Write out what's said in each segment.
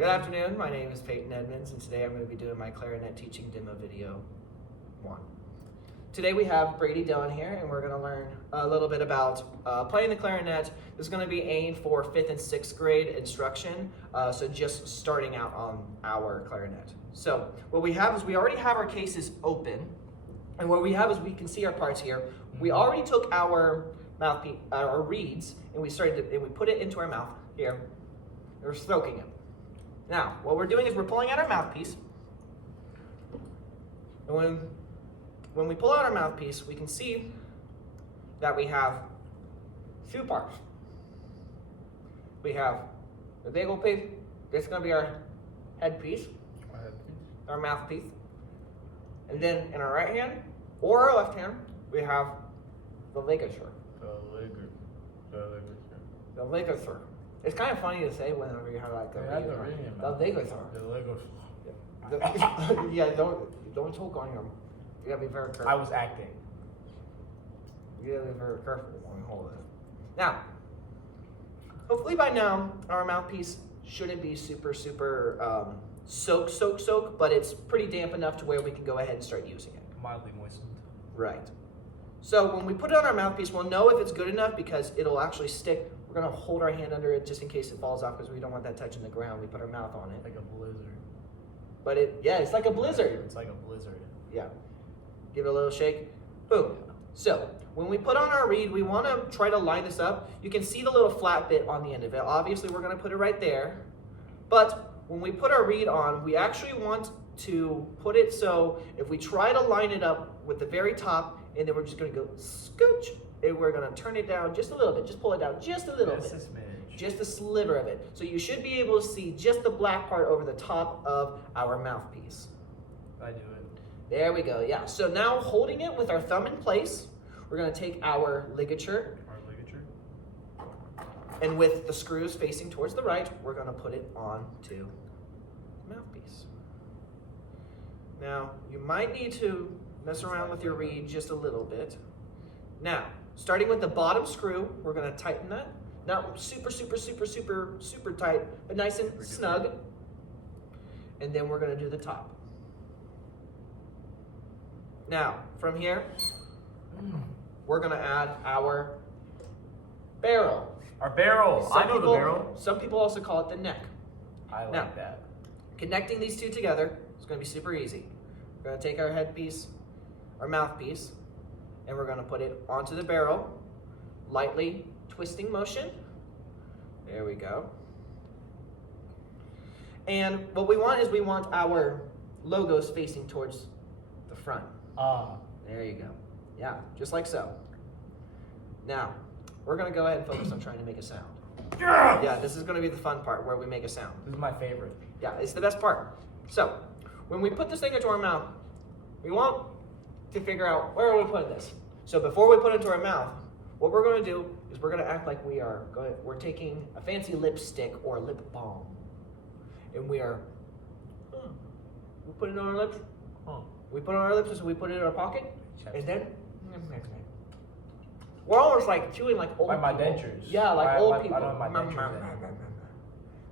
Good afternoon, my name is Peyton Edmonds, and today I'm going to be doing my clarinet teaching demo video 1. Today we have Brady Dillon here, and we're going to learn a little bit about playing the clarinet. This is going to be aimed for 5th and 6th grade instruction, so just starting out on our clarinet. So what we have is we already have our cases open, and what we have is we can see our parts here. We already took our mouthpiece, our reeds, and we put it into our mouth here. We're stroking it. Now, what we're doing is we're pulling out our mouthpiece. And when we pull out our mouthpiece, we can see that we have 2 parts. We have the big old piece. This is going to be our headpiece, our mouthpiece. And then in our right hand or our left hand, we have the ligature. The ligature. It's kind of funny to say whenever you have like the ligature. Yeah, don't choke on him. You gotta be very careful. I was acting. You gotta be very careful when you hold it. Now, hopefully by now our mouthpiece shouldn't be super soak, but it's pretty damp enough to where we can go ahead and start using it. Mildly moistened. Right. So when we put it on our mouthpiece, we'll know if it's good enough because it'll actually stick. We're gonna hold our hand under it just in case it falls off because we don't want that touching the ground. We put our mouth on it. Like a blizzard. But it's like a blizzard. It's like a blizzard. Yeah. Give it a little shake. Boom. So when we put on our reed, we want to try to line this up. You can see the little flat bit on the end of it. Obviously, we're going to put it right there. But when we put our reed on, we actually want to put it so if we try to line it up with the very top, and then we're just going to go scooch, and we're going to turn it down just a little bit. Just pull it down just a little bit. Just a sliver of it. So you should be able to see just the black part over the top of our mouthpiece. I do it. There we go, yeah. So now holding it with our thumb in place, we're gonna take our ligature. And with the screws facing towards the right, we're gonna put it onto the mouthpiece. Now, you might need to mess around with your reed just a little bit. Now, starting with the bottom screw, we're gonna tighten that. Not super tight, but nice and snug. And then we're gonna do the top. Now, from here, we're gonna add our barrel. Our barrel. I know the barrel. Some people also call it the neck. I like that. Connecting these two together is gonna be super easy. We're gonna take our headpiece, our mouthpiece, and we're gonna put it onto the barrel, lightly twisting motion. There we go. And what we want is we want our logos facing towards the front. There you go. Yeah, just like so. Now, we're gonna go ahead and focus on trying to make a sound. Yeah, this is gonna be the fun part where we make a sound. This is my favorite. Yeah, it's the best part. So, when we put this thing into our mouth, we want to figure out where are we putting this. So before we put it into our mouth, what we're gonna do is we're gonna act like we're taking a fancy lipstick or lip balm. And we're putting it on our lips. We put it on our lips, so we put it in our pocket, and then we're almost like chewing like old people. Like my dentures. Yeah, like old people. I don't have my dentures.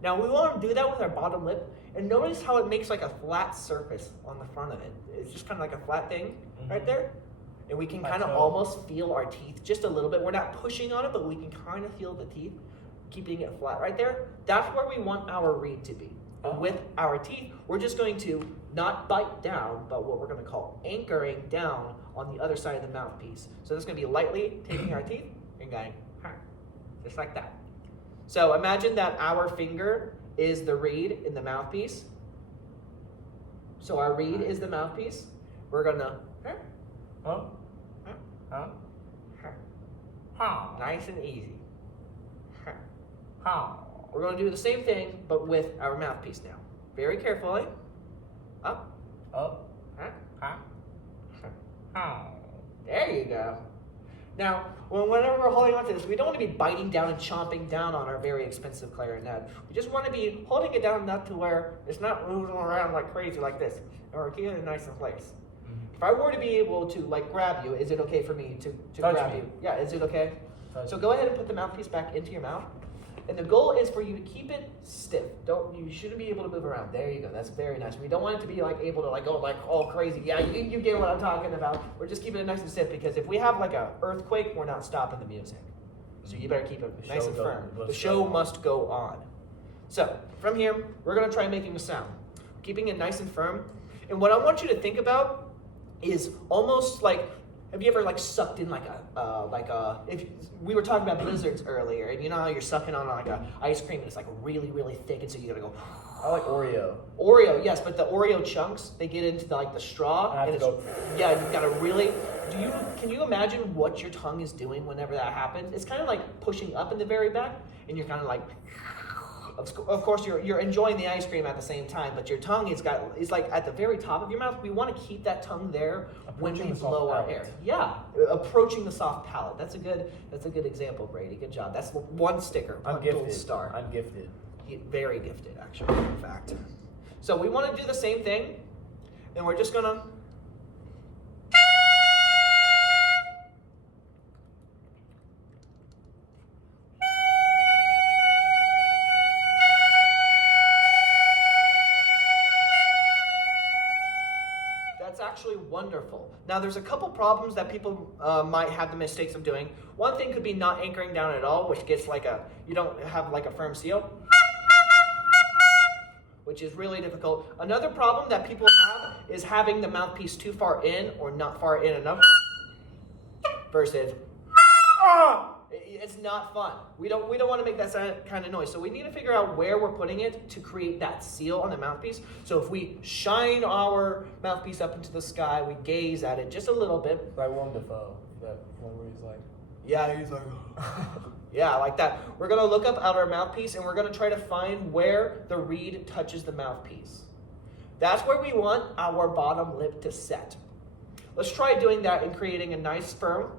Now we want to do that with our bottom lip, and notice how it makes like a flat surface on the front of it. It's just kind of like a flat thing right there, and we can kind of almost feel our teeth just a little bit. We're not pushing on it, but we can kind of feel the teeth, keeping it flat right there. That's where we want our reed to be. And with our teeth, we're just going to not bite down, but what we're going to call anchoring down on the other side of the mouthpiece. So this is going to be lightly taking our teeth and going, just like that. So imagine that our finger is the reed in the mouthpiece. So our reed is the mouthpiece. We're going to, nice and easy. We're going to do the same thing, but with our mouthpiece now. Very carefully. Up. There you go. Now, whenever we're holding on to this, we don't want to be biting down and chomping down on our very expensive clarinet. We just want to be holding it down enough to where it's not moving around like crazy like this. And we're keeping it nice in place. If I were to be able to like grab you, is it okay for me to grab you? Yeah, is it okay? So go ahead and put the mouthpiece back into your mouth. And the goal is for you to keep it stiff. You shouldn't be able to move around. There you go. That's very nice. We don't want it to be like able to like go like all crazy. Yeah, you get what I'm talking about. We're just keeping it nice and stiff because if we have like a earthquake, we're not stopping the music. So you better keep it nice and firm. The show must go on. So from here, we're gonna try making a sound, keeping it nice and firm. And what I want you to think about is almost like, have you ever like sucked in if we were talking about blizzards earlier, and you know how you're sucking on like a ice cream and it's like really, really thick, and so you gotta go. I like Oreo. Oreo, yes, but the Oreo chunks, they get into the straw. I have to go. Yeah, you gotta really. Can you imagine what your tongue is doing whenever that happens? It's kind of like pushing up in the very back, and you're kind of like. Of course, you're enjoying the ice cream at the same time, but your tongue is like at the very top of your mouth. We want to keep that tongue there when we blow our air. Yeah, approaching the soft palate. That's a good example, Brady. Good job. That's one sticker. I'm gifted. Star. I'm gifted. Very gifted, actually. In fact. So we want to do the same thing, and we're just gonna. Actually wonderful. Now there's a couple problems that people might have the mistakes of doing. One thing could be not anchoring down at all, which gets you don't have like a firm seal, which is really difficult. Another problem that people have is having the mouthpiece too far in or not far in enough versus it's not fun. We don't want to make that kind of noise. So we need to figure out where we're putting it to create that seal on the mouthpiece. So if we shine our mouthpiece up into the sky, we gaze at it just a little bit. Like Willem Dafoe, that one where he's like. Yeah, he's like. Yeah, like that. We're gonna look up at our mouthpiece and we're gonna try to find where the reed touches the mouthpiece. That's where we want our bottom lip to set. Let's try doing that and creating a nice firm.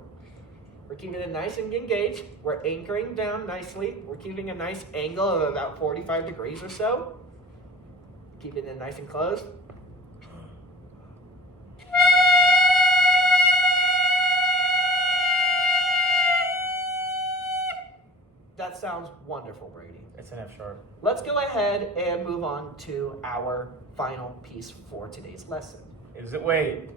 We're keeping it nice and engaged. We're anchoring down nicely. We're keeping a nice angle of about 45 degrees or so. Keeping it nice and closed. That sounds wonderful, Brady. It's an F sharp. Let's go ahead and move on to our final piece for today's lesson. Wait.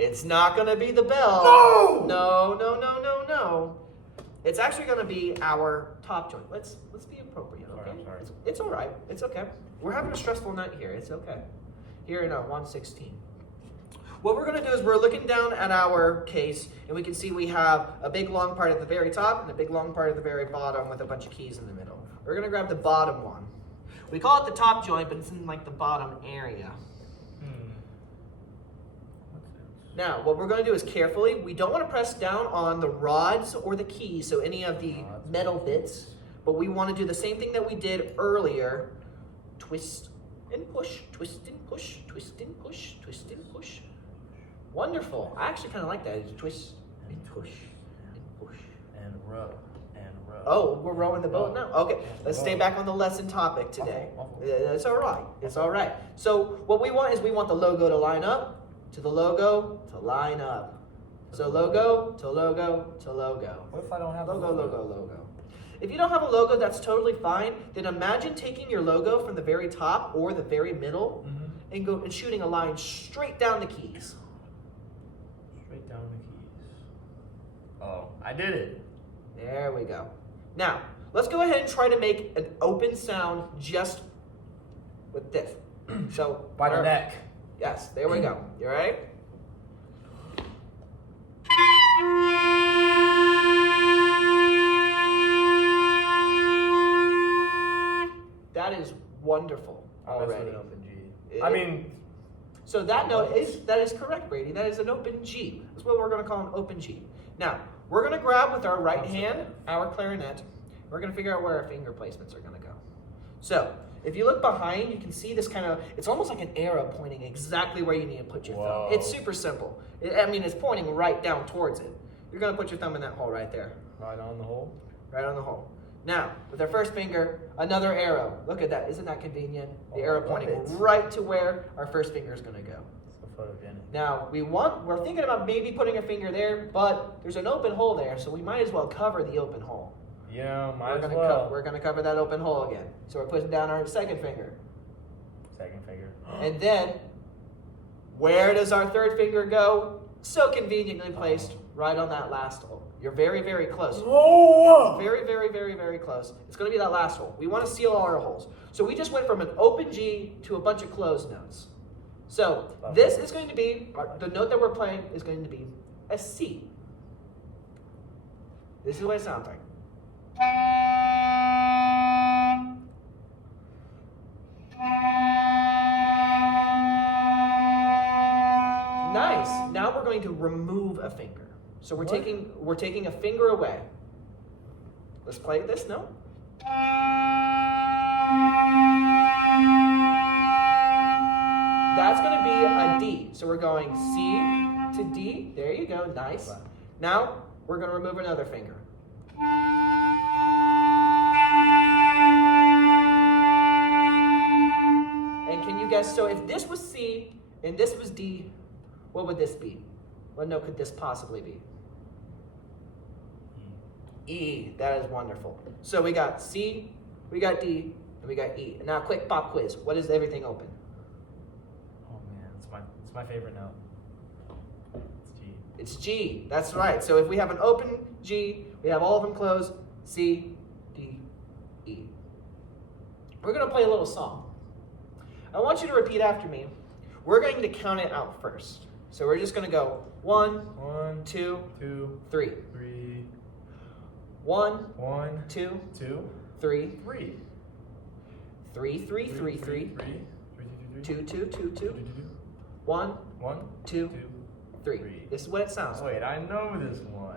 It's not going to be the bell. No! No. It's actually going to be our top joint. Let's be appropriate, okay? Sorry, I'm sorry. It's all right. It's okay. We're having a stressful night here. It's okay. Here in 116. What we're going to do is we're looking down at our case, and we can see we have a big long part at the very top and a big long part at the very bottom with a bunch of keys in the middle. We're going to grab the bottom one. We call it the top joint, but it's in like the bottom area. Now, what we're going to do is carefully, we don't want to press down on the rods or the keys, so any of the metal bits, but we want to do the same thing that we did earlier. Twist and push, twist and push, twist and push, twist and push. Wonderful. I actually kind of like that. It's twist and push and push. And row. Oh, we're rowing the boat now? Okay, let's stay back on the lesson topic today. It's all right. It's all right. So what we want is we want the logo to line up. To the logo, to line up. So logo, to logo, to logo. What if I don't have logo? If you don't have a logo, that's totally fine. Then imagine taking your logo from the very top or the very middle and shooting a line straight down the keys. Straight down the keys. Oh, I did it. There we go. Now, let's go ahead and try to make an open sound just with this. So by the neck. Yes, there we go. You all right? That is wonderful already. An open G. So that note is correct, Brady. That is an open G. That's what we're going to call an open G. Now, we're going to grab with our right hand our clarinet. We're going to figure out where our finger placements are going to go. So, if you look behind, you can see this it's almost like an arrow pointing exactly where you need to put your thumb. It's super simple. It's pointing right down towards it. You're going to put your thumb in that hole right there. Right on the hole? Right on the hole. Now, with our first finger, another arrow. Look at that. Isn't that convenient? The arrow pointing right to where our first finger is going to go. So photogenic. Now, we're thinking about maybe putting a finger there, but there's an open hole there, so we might as well cover the open hole. Yeah, might we're as gonna well. we're gonna cover that open hole again. So we're putting down our second finger. Second finger. And then, where does our third finger go? So conveniently placed right on that last hole. You're very, very close. Oh! Very, very, very, very close. It's going to be that last hole. We want to seal all our holes. So we just went from an open G to a bunch of closed notes. So this is going to be, the note that we're playing is going to be a C. This is what it sounds like. Nice. Now we're going to remove a finger. So we're taking a finger away. Let's play this note. That's going to be a D. So we're going C to D. There you go. Nice. Now we're going to remove another finger. And can you guess? So if this was C and this was D, what would this be? What note could this possibly be? E. That is wonderful. So we got C, we got D, and we got E. And now quick pop quiz. What is everything open? Oh man, it's my favorite note. It's G. It's G. That's right. So if we have an open G, we have all of them closed. C, D, E. We're going to play a little song. I want you to repeat after me. We're going to count it out first. So we're just going to go 1, 2, 3. 1, 2, 3, 3, 2, 2, 2, 2. 1, 2, 3. This is what it sounds like. Wait, I know this one.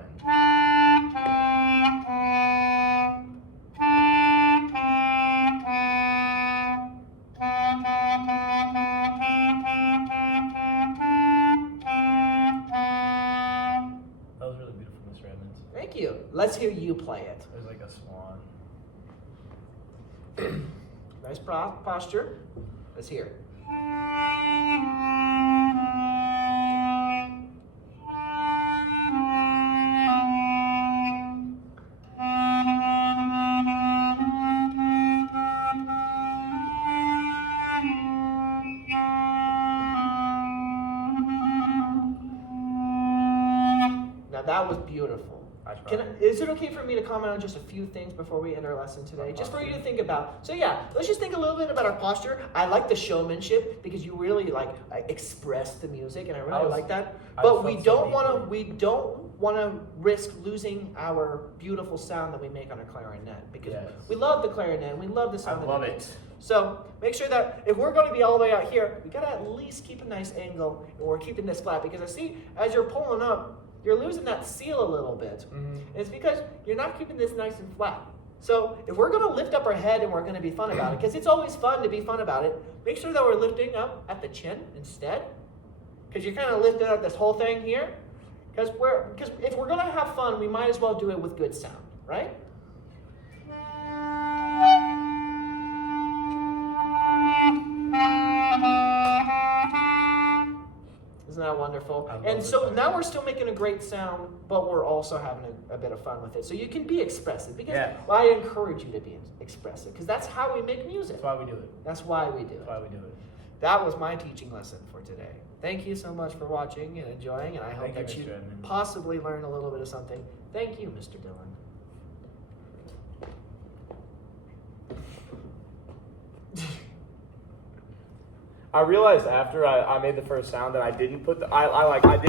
That was really beautiful, Mr. Evans. Thank you. Let's hear you play it. There's like a swan. Nice posture. Let's hear it. Now that was beautiful. Is it okay for me to comment on just a few things before we end our lesson today? Just for you to think about. So yeah, let's just think a little bit about our posture. I like the showmanship because you really express the music, and I really like that. But we don't want to risk losing our beautiful sound that we make on our clarinet because we love the clarinet and we love the sound. I love it. So make sure that if we're going to be all the way out here, we got to at least keep a nice angle, and we're keeping this flat because I see as you're pulling up, you're losing that seal a little bit. And it's because you're not keeping this nice and flat. So if we're going to lift up our head and we're going to be fun about it, because it's always fun to be fun about it, make sure that we're lifting up at the chin instead. Because you're kind of lifting up this whole thing here. Because if we're going to have fun, we might as well do it with good sound, right? Isn't that wonderful? And so now we're still making a great sound, but we're also having a bit of fun with it. So you can be expressive because I encourage you to be expressive because that's how we make music. That's why we do it. That's why we do it. That's why we do it. That was my teaching lesson for today. Thank you so much for watching and enjoying, and I hope that you possibly learn a little bit of something. Thank you, Mr. Dillon. I realized after I made the first sound that I didn't put I didn't